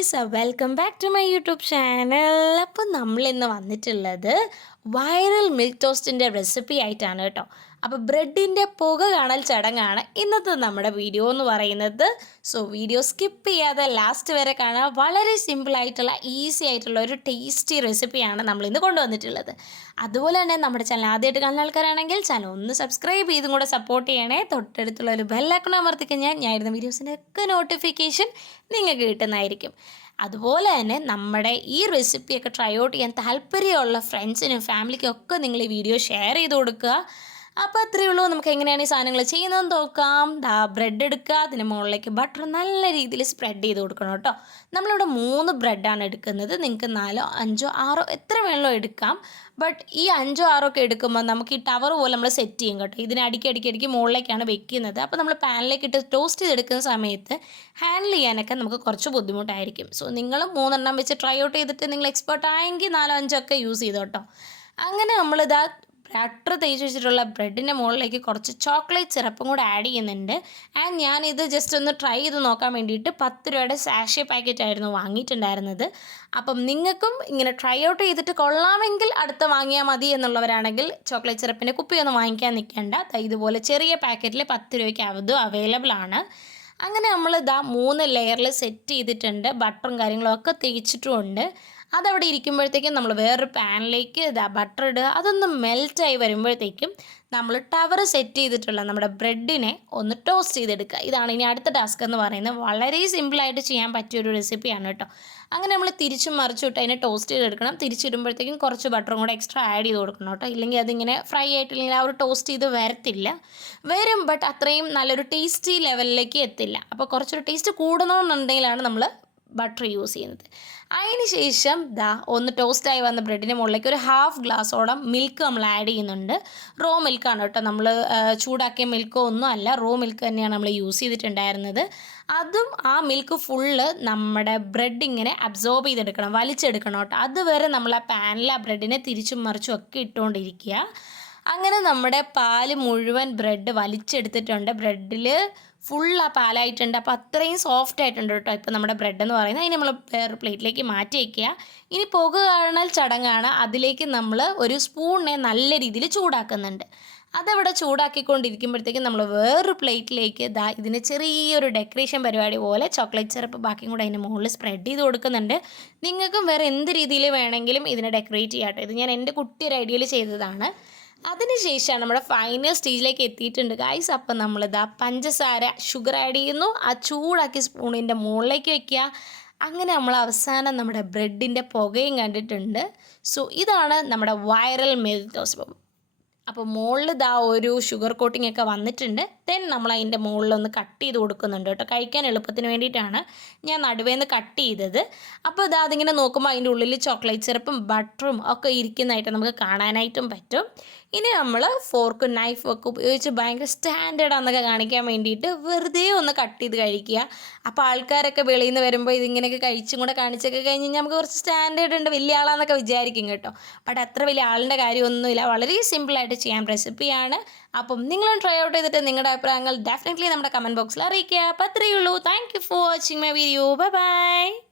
Guys, welcome back to my YouTube channel. അപ്പോൾ നമ്മളിന്ന് വന്നിട്ടുള്ളത് വൈറൽ മിൽക്ക് ടോസ്റ്റിൻ്റെ റെസിപ്പി ആയിട്ടാണ് കേട്ടോ. അപ്പോൾ ബ്രെഡിൻ്റെ പുക കാണൽ ചടങ്ങാണ് ഇന്നത്തെ നമ്മുടെ വീഡിയോ എന്ന് പറയുന്നത്. സോ വീഡിയോ സ്കിപ്പ് ചെയ്യാതെ ലാസ്റ്റ് വരെ കാണാൻ. വളരെ സിമ്പിളായിട്ടുള്ള ഈസി ആയിട്ടുള്ള ഒരു ടേസ്റ്റി റെസിപ്പിയാണ് നമ്മളിന്ന് കൊണ്ടുവന്നിട്ടുള്ളത്. അതുപോലെ തന്നെ നമ്മുടെ ചാനൽ ആദ്യമായിട്ട് കാണുന്ന ആൾക്കാരാണെങ്കിൽ ചാനൽ ഒന്ന് സബ്സ്ക്രൈബ് ചെയ്തും കൂടെ സപ്പോർട്ട് ചെയ്യണേ. തൊട്ടടുത്തുള്ള ഒരു ബെല്ലൈക്കൺ അമർത്തിക്കഴിഞ്ഞാൽ ഞാൻ ഇടുന്ന വീഡിയോസിൻ്റെ ഒക്കെ നോട്ടിഫിക്കേഷൻ നിങ്ങൾക്ക് കിട്ടുന്നതായിരിക്കും. അതുപോലെ തന്നെ നമ്മുടെ ഈ റെസിപ്പിയൊക്കെ ട്രൈ ഔട്ട് ചെയ്യാൻ താല്പര്യമുള്ള ഫ്രണ്ട്സിനും ഫാമിലിക്കും ഒക്കെ നിങ്ങൾ ഈ വീഡിയോ ഷെയർ ചെയ്ത് കൊടുക്കുക. അപ്പോൾ അത്രയേ ഉള്ളൂ. നമുക്ക് എങ്ങനെയാണ് ഈ സാധനങ്ങൾ ചെയ്യുന്നതെന്ന് നോക്കാം. ബ്രെഡ് എടുക്കുക, അതിന് മുകളിലേക്ക് ബട്ടർ നല്ല രീതിയിൽ സ്പ്രെഡ് ചെയ്ത് കൊടുക്കണം കേട്ടോ. നമ്മളിവിടെ 3 ബ്രെഡാണ് എടുക്കുന്നത്. നിങ്ങൾക്ക് 4, 5, 6 എത്ര വേണമല്ലോ എടുക്കാം. ബട്ട് ഈ 5, 6 ഒക്കെ എടുക്കുമ്പോൾ നമുക്ക് ഈ ടവർ പോലെ നമ്മൾ സെറ്റ് ചെയ്യും കേട്ടോ. ഇതിന് അടിക്കടിക്ക് മുകളിലേക്കാണ് വെക്കുന്നത്. അപ്പോൾ നമ്മൾ പാനിലേക്ക് ഇട്ട് ടോസ്റ്റ് ചെയ്തെടുക്കുന്ന സമയത്ത് ഹാൻഡിൽ ചെയ്യാനൊക്കെ നമുക്ക് കുറച്ച് ബുദ്ധിമുട്ടായിരിക്കും. സോ നിങ്ങൾ 3 എണ്ണം വെച്ച് ട്രൈ ഔട്ട് ചെയ്തിട്ട് നിങ്ങൾ എക്സ്പേർട്ട് ആയെങ്കിൽ 4, 5 ഒക്കെ യൂസ് ചെയ്തോ കേട്ടോ. അങ്ങനെ നമ്മളിതാ ബട്ടർ തേച്ച് വെച്ചിട്ടുള്ള ബ്രെഡിൻ്റെ മുകളിലേക്ക് കുറച്ച് ചോക്ലേറ്റ് സിറപ്പും കൂടെ ആഡ് ചെയ്യുന്നുണ്ട്. ആൻഡ് ഞാനിത് ജസ്റ്റ് ഒന്ന് ട്രൈ ചെയ്ത് നോക്കാൻ വേണ്ടിയിട്ട് 10 രൂപയുടെ സാഷേ പാക്കറ്റ് ആയിരുന്നു വാങ്ങിയിട്ടുണ്ടായിരുന്നത്. അപ്പം നിങ്ങൾക്കും ഇങ്ങനെ ട്രൈ ഔട്ട് ചെയ്തിട്ട് കൊള്ളാമെങ്കിൽ അടുത്ത വാങ്ങിയാൽ മതി എന്നുള്ളവരാണെങ്കിൽ ചോക്ലേറ്റ് സിറപ്പിൻ്റെ കുപ്പിയൊന്നും വാങ്ങിക്കാൻ നിൽക്കേണ്ട. ഇതുപോലെ ചെറിയ പാക്കറ്റിൽ 10 രൂപയ്ക്ക് അതും അവൈലബിൾ ആണ്. അങ്ങനെ നമ്മൾ 3 ലെയറിൽ സെറ്റ് ചെയ്തിട്ടുണ്ട്. ബട്ടറും കാര്യങ്ങളും ഒക്കെ തേച്ചിട്ടുമുണ്ട്. അതവിടെ ഇരിക്കുമ്പോഴത്തേക്കും നമ്മൾ വേറൊരു പാനിലേക്ക് ബട്ടർ ഇടുക. അതൊന്ന് മെൽറ്റായി വരുമ്പോഴത്തേക്കും നമ്മൾ ടവർ സെറ്റ് ചെയ്തിട്ടുള്ള നമ്മുടെ ബ്രെഡിനെ ഒന്ന് ടോസ്റ്റ് ചെയ്തെടുക്കുക. ഇതാണ് ഇനി അടുത്ത ടാസ്ക് എന്ന് പറയുന്നത്. വളരെ സിമ്പിളായിട്ട് ചെയ്യാൻ പറ്റിയൊരു റെസിപ്പിയാണ് കേട്ടോ. അങ്ങനെ നമ്മൾ തിരിച്ചും മറിച്ചിട്ട് അതിനെ ടോസ്റ്റ് ചെയ്തെടുക്കണം. തിരിച്ചിടുമ്പോഴത്തേക്കും കുറച്ച് ബട്ടറും കൂടെ എക്സ്ട്രാ ആഡ് ചെയ്ത് കൊടുക്കണം കേട്ടോ. ഇല്ലെങ്കിൽ അതിങ്ങനെ ഫ്രൈ ആയിട്ടില്ലെങ്കിൽ ആ ഒരു ടോസ്റ്റ് ചെയ്ത് വരും. ബട്ട് അത്രയും നല്ലൊരു ടേസ്റ്റി ലെവലിലേക്ക് എത്തില്ല. അപ്പോൾ കുറച്ചൊരു ടേസ്റ്റ് കൂടണമെന്നുണ്ടെങ്കിലാണ് നമ്മൾ ബട്ടർ യൂസ് ചെയ്യുന്നത്. അതിന് ശേഷം ഒന്ന് ടോസ്റ്റായി വന്ന ബ്രെഡിൻ്റെ മുകളിലേക്ക് ഒരു ഹാഫ് ഗ്ലാസോളം മിൽക്ക് നമ്മൾ ആഡ് ചെയ്യുന്നുണ്ട്. റോ മിൽക്കാണ് കേട്ടോ. നമ്മൾ ചൂടാക്കിയ മിൽക്കോ ഒന്നും അല്ല, റോ മിൽക്ക് തന്നെയാണ് നമ്മൾ യൂസ് ചെയ്തിട്ടുണ്ടായിരുന്നത്. അതും ആ മിൽക്ക് ഫുള്ള് നമ്മുടെ ബ്രെഡ് ഇങ്ങനെ അബ്സോർബ് ചെയ്തെടുക്കണം, വലിച്ചെടുക്കണം കേട്ടോ. അതുവരെ നമ്മൾ ആ പാനിൽ ആ ബ്രെഡിനെ തിരിച്ചും മറിച്ചും ഒക്കെ ഇട്ടുകൊണ്ടിരിക്കുക. അങ്ങനെ നമ്മുടെ പാല് മുഴുവൻ ബ്രെഡ് വലിച്ചെടുത്തിട്ടുണ്ട്. ബ്രെഡിൽ ഫുൾ ആ പാലായിട്ടുണ്ട്. അപ്പോൾ അത്രയും സോഫ്റ്റ് ആയിട്ടുണ്ട് കേട്ടോ ഇപ്പോൾ നമ്മുടെ ബ്രെഡ് എന്ന് പറയുന്നത്. അതിന് നമ്മൾ വേറെ പ്ലേറ്റിലേക്ക് മാറ്റി വയ്ക്കുക. ഇനി പുക കാണൽ ചടങ്ങാണ്. അതിലേക്ക് നമ്മൾ ഒരു സ്പൂണിനെ നല്ല രീതിയിൽ ചൂടാക്കുന്നുണ്ട്. അതവിടെ ചൂടാക്കിക്കൊണ്ടിരിക്കുമ്പോഴത്തേക്കും നമ്മൾ വേറൊരു പ്ലേറ്റിലേക്ക് ഇതിന് ചെറിയൊരു ഡെക്കറേഷൻ പരിപാടി പോലെ ചോക്ലേറ്റ് സിറപ്പ് ബാക്കിയും കൂടെ അതിൻ്റെ മുകളിൽ സ്പ്രെഡ് ചെയ്ത് കൊടുക്കുന്നുണ്ട്. നിങ്ങൾക്കും വേറെ എന്ത് രീതിയിൽ വേണമെങ്കിലും ഇതിനെ ഡെക്കറേറ്റ് ചെയ്യാട്ടോ. ഇത് ഞാൻ എൻ്റെ കുട്ടിയൊരു ഐഡിയയിൽ ചെയ്തതാണ്. അതിനുശേഷമാണ് നമ്മുടെ ഫൈനൽ സ്റ്റേജിലേക്ക് എത്തിയിട്ടുണ്ട് ഗൈസ്. അപ്പം നമ്മളിതാ പഞ്ചസാര ഷുഗർ ആഡ് ചെയ്യുന്നു. ആ ചൂടാക്കി സ്പൂണിൻ്റെ മുകളിലേക്ക് വയ്ക്കുക. അങ്ങനെ നമ്മൾ അവസാനം നമ്മുടെ ബ്രെഡിൻ്റെ പുകയും കണ്ടിട്ടുണ്ട്. സോ ഇതാണ് നമ്മുടെ വൈറൽ മിൽക്ക് ടോസ്റ്റ്. അപ്പോൾ മുകളിൽ ഒരു ഷുഗർ കോട്ടിംഗ് ഒക്കെ വന്നിട്ടുണ്ട്. ദെൻ നമ്മൾ അതിൻ്റെ മുകളിലൊന്ന് കട്ട് ചെയ്ത് കൊടുക്കുന്നുണ്ട് കേട്ടോ. കഴിക്കാൻ എളുപ്പത്തിന് വേണ്ടിയിട്ടാണ് ഞാൻ നടുവേന്ന് കട്ട് ചെയ്തത്. അപ്പോൾ അതിങ്ങനെ നോക്കുമ്പോൾ അതിൻ്റെ ഉള്ളിൽ ചോക്ലേറ്റ് സിറപ്പും ബട്ടറും ഒക്കെ ഇരിക്കുന്നതായിട്ട് നമുക്ക് കാണാനായിട്ടും പറ്റും. ഇനി നമ്മൾ ഫോർക്കും നൈഫും ഒക്കെ ഉപയോഗിച്ച് ഭയങ്കര സ്റ്റാൻഡേർഡാന്നൊക്കെ കാണിക്കാൻ വേണ്ടിയിട്ട് വെറുതെ ഒന്ന് കട്ട് ചെയ്ത് കഴിക്കുക. അപ്പോൾ ആൾക്കാരൊക്കെ വെളിയിൽ നിന്ന് വരുമ്പോൾ ഇതിങ്ങനെയൊക്കെ കഴിച്ചും കൂടെ കാണിച്ചൊക്കെ കഴിഞ്ഞ് കഴിഞ്ഞാൽ നമുക്ക് കുറച്ച് സ്റ്റാൻഡേർഡ് ഉണ്ട്, വലിയ ആളാന്നൊക്കെ വിചാരിക്കും കേട്ടോ. ബട്ട് അത്ര വലിയ ആളിൻ്റെ കാര്യമൊന്നുമില്ല. വളരെ സിമ്പിളായിട്ട് ചെയ്യാൻ റെസിപ്പിയാണ്. അപ്പം നിങ്ങളും ട്രൈ ഔട്ട് ചെയ്തിട്ട് നിങ്ങളുടെ അഭിപ്രായങ്ങൾ ഡെഫിനറ്റ്ലി നമ്മുടെ കമൻറ്റ് ബോക്സിൽ അറിയിക്കുക. അപ്പോൾ അത്രയേ ഉള്ളൂ. Thank you for watching my video. Bye bye.